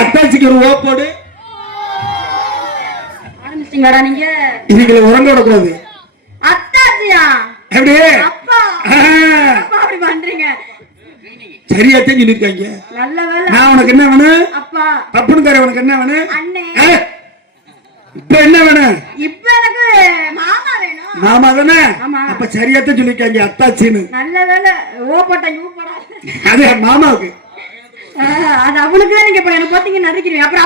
அத்தாச்சிக்கு ஒரு ஓப்போடு ஆரம்பிச்சிட்டீங்களா நீங்க? இதுங்களை உறங்க விடக்கூடாது. அத்தாச்சியா? எப்படி அப்பா அப்படி பண்றீங்க? சரியாத்தான் சொல்லிருக்காங்க. நல்ல வேலை. நான் உனக்கு என்ன வேணும்? அப்பா. தப்புன்னு தர உனக்கு என்ன வேணும்? அண்ணே. இப்ப என்ன வேணும்? இப்ப எனக்கு மாமா வேணும். மாமா தானே? அப்ப சரியாத்தான் சொல்லிருக்காங்க அத்தாச்சின்னு. நல்ல வேலை. ஓ போட்ட யூ போடாது. அது மாமாவுக்கு. அது அவனுக்கு தான் நீங்க எனக்கு பாத்தீங்க நறுக்கிறீங்க. அப்புறம்